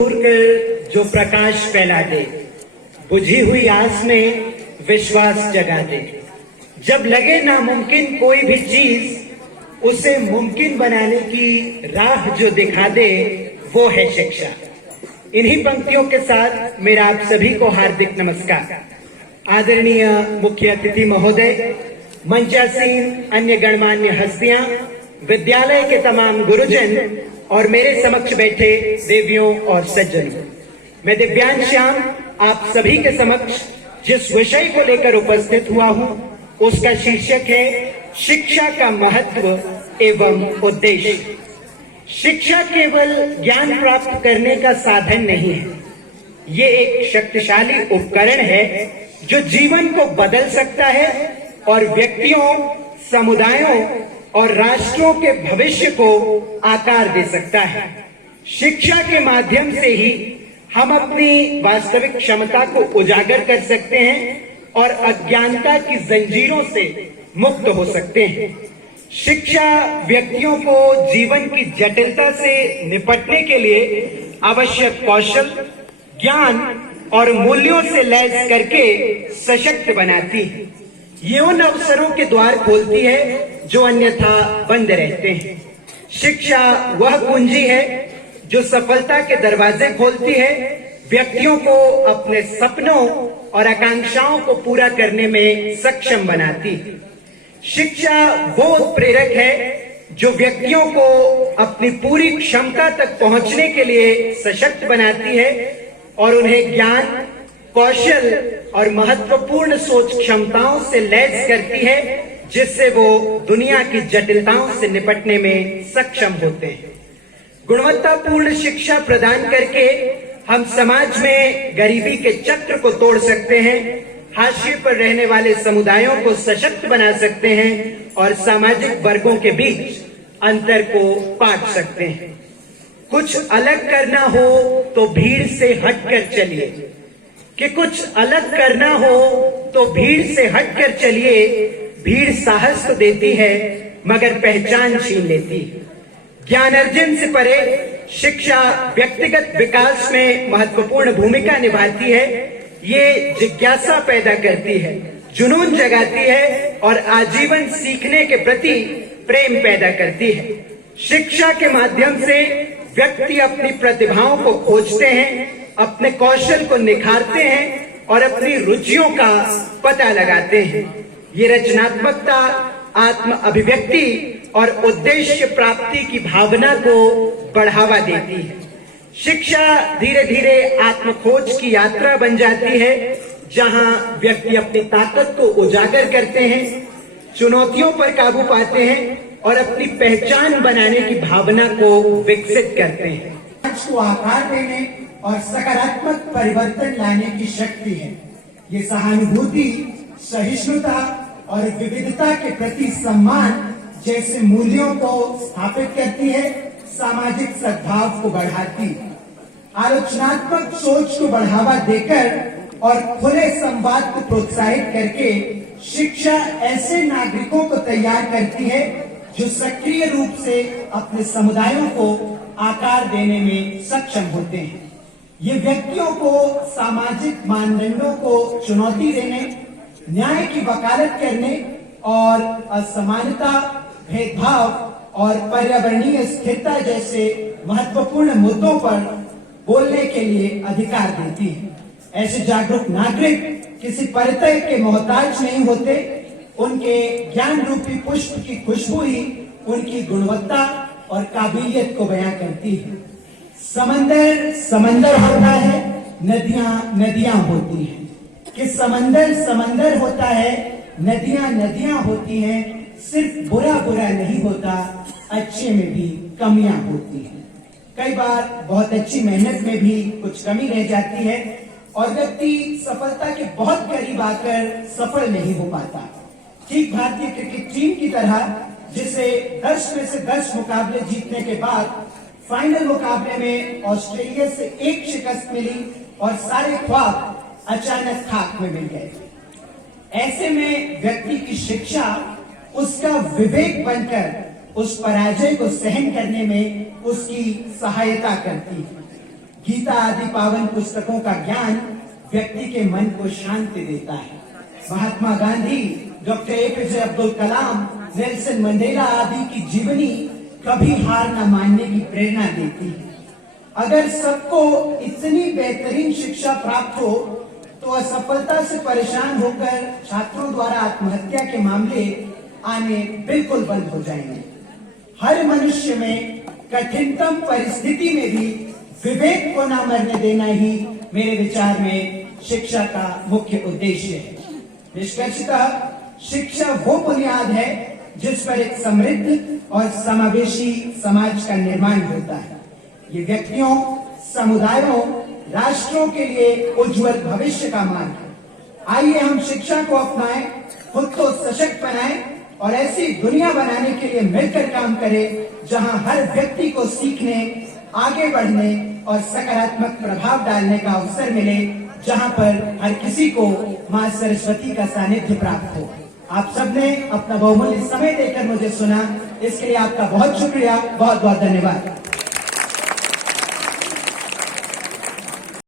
दूर कर जो प्रकाश फैला दे, बुझी हुई आस में विश्वास जगा दे। जब लगे नामुमकिन कोई भी चीज, उसे मुमकिन बनाने की राह जो दिखा दे, वो है शिक्षा। इन्हीं पंक्तियों के साथ मेरा आप सभी को हार्दिक नमस्कार। आदरणीय मुख्य अतिथि महोदय, मंचासीन अन्य गणमान्य हस्तियां, विद्यालय के तमाम गुरुजन और मेरे समक्ष बैठे देवियों और सज्जनों, मैं दिव्यांश श्याम आप सभी के समक्ष जिस विषय को लेकर उपस्थित हुआ हूं, उसका शीर्षक है शिक्षा का महत्व एवं उद्देश्य। शिक्षा केवल ज्ञान प्राप्त करने का साधन नहीं है, ये एक शक्तिशाली उपकरण है जो जीवन को बदल सकता है और व्यक्तियों, समुदायों और राष्ट्रों के भविष्य को आकार दे सकता है। शिक्षा के माध्यम से ही हम अपनी वास्तविक क्षमता को उजागर कर सकते हैं और अज्ञानता की जंजीरों से मुक्त हो सकते हैं। शिक्षा व्यक्तियों को जीवन की जटिलता से निपटने के लिए आवश्यक कौशल, ज्ञान और मूल्यों से लैस करके सशक्त बनाती है। ये उन अवसरों के द्वार खोलती है जो अन्यथा बंद रहते हैं। शिक्षा वह कुंजी है जो सफलता के दरवाजे खोलती है, व्यक्तियों को अपने सपनों और आकांक्षाओं को पूरा करने में सक्षम बनाती है। शिक्षा वो प्रेरक है जो व्यक्तियों को अपनी पूरी क्षमता तक पहुंचने के लिए सशक्त बनाती है और उन्हें ज्ञान, कौशल और महत्वपूर्ण सोच क्षमताओं से लैस करती है, जिससे वो दुनिया की जटिलताओं से निपटने में सक्षम होते हैं। गुणवत्तापूर्ण शिक्षा प्रदान करके हम समाज में गरीबी के चक्र को तोड़ सकते हैं, हाशिए पर रहने वाले समुदायों को सशक्त बना सकते हैं और सामाजिक वर्गों के बीच अंतर को पाट सकते हैं। कुछ अलग करना हो तो भीड़ से हटकर चलिए, कि कुछ अलग करना हो तो भीड़ से हटकर चलिए। भीड़ साहस तो देती है मगर पहचान छीन लेती है। ज्ञान अर्जन से परे शिक्षा व्यक्तिगत विकास में महत्वपूर्ण भूमिका निभाती है। ये जिज्ञासा पैदा करती है, जुनून जगाती है और आजीवन सीखने के प्रति प्रेम पैदा करती है। शिक्षा के माध्यम से व्यक्ति अपनी प्रतिभाओं को खोजते हैं, अपने कौशल को निखारते हैं और अपनी रुचियों का पता लगाते हैं। ये रचनात्मकता, आत्म अभिव्यक्ति और उद्देश्य प्राप्ति की भावना को बढ़ावा देती है। शिक्षा धीरे धीरे आत्म खोज की यात्रा बन जाती है, जहां व्यक्ति अपनी ताकत को उजागर करते हैं, चुनौतियों पर काबू पाते हैं और अपनी पहचान बनाने की भावना को विकसित करते हैं। समाज को आकार देने और सकारात्मक परिवर्तन लाने की शक्ति है। ये सहानुभूति, सहिष्णुता और विविधता के प्रति सम्मान जैसे मूल्यों को स्थापित करती है, सामाजिक सद्भाव को बढ़ाती, आलोचनात्मक सोच को बढ़ावा देकर और खुले संवाद को प्रोत्साहित करके शिक्षा ऐसे नागरिकों को तैयार करती है जो सक्रिय रूप से अपने समुदायों को आकार देने में सक्षम होते हैं। ये व्यक्तियों को सामाजिक मानदंडों को चुनौती देने, न्याय की वकालत करने और असमानता, भेदभाव और पर्यावरणीय स्थिरता जैसे महत्वपूर्ण मुद्दों पर बोलने के लिए अधिकार देती है। ऐसे जागरूक नागरिक किसी परिचय के मोहताज नहीं होते, उनके ज्ञान रूपी पुष्प की खुशबू ही उनकी गुणवत्ता और काबिलियत को बयां करती है। समंदर समंदर होता है, नदियां नदियां होती हैं। कि समंदर समंदर होता है, नदियां नदियां होती हैं। सिर्फ बुरा बुरा नहीं होता, अच्छे में भी कमियां होती हैं। कई बार बहुत अच्छी मेहनत में भी कुछ कमी रह जाती है और व्यक्ति सफलता के बहुत करीब आकर सफल नहीं हो पाता। ठीक भारतीय क्रिकेट टीम की तरह, जिसे 10 में से 10 मुकाबले जीतने के बाद फाइनल मुकाबले में ऑस्ट्रेलिया से एक शिकस्त मिली और सारे ख्वाब अचानक खाक में मिल गए। ऐसे में व्यक्ति की शिक्षा उसका विवेक बनकर उस पराजय को सहन करने में उसकी सहायता करती है। गीता आदि पावन पुस्तकों का ज्ञान व्यक्ति के मन को शांति देता है। Mahatma Gandhi, doctor APJ Abdul Kalam, Nelson Mandela आदि की जीवनी कभी हार न मानने की प्रेरणा देती है। अगर सबको इतनी बेहतरीन शिक्षा प्राप्त हो तो असफलता से परेशान होकर छात्रों द्वारा आत्महत्या के मामले आने बिल्कुल बंद हो जाएंगे। हर मनुष्य में कठिनतम परिस्थिति में भी विवेक को न मरने देना ही मेरे विचार में शिक्षा का मुख्य उद्देश्य है। निष्कर्षतः शिक्षा वो बुनियाद है जिस पर एक समृद्ध और समावेशी समाज का निर्माण होता है। ये व्यक्तियों, समुदायों, राष्ट्रों के लिए उज्जवल भविष्य का मार्ग है। आइए हम शिक्षा को अपनाएं, खुद को सशक्त बनाएं और ऐसी दुनिया बनाने के लिए मिलकर काम करें जहां हर व्यक्ति को सीखने, आगे बढ़ने और सकारात्मक प्रभाव डालने का अवसर मिले, जहां पर हर किसी को मां सरस्वती का सानिध्य प्राप्त हो। आप सबने अपना बहुमूल्य समय देकर मुझे सुना, इसके लिए आपका बहुत शुक्रिया, बहुत बहुत धन्यवाद।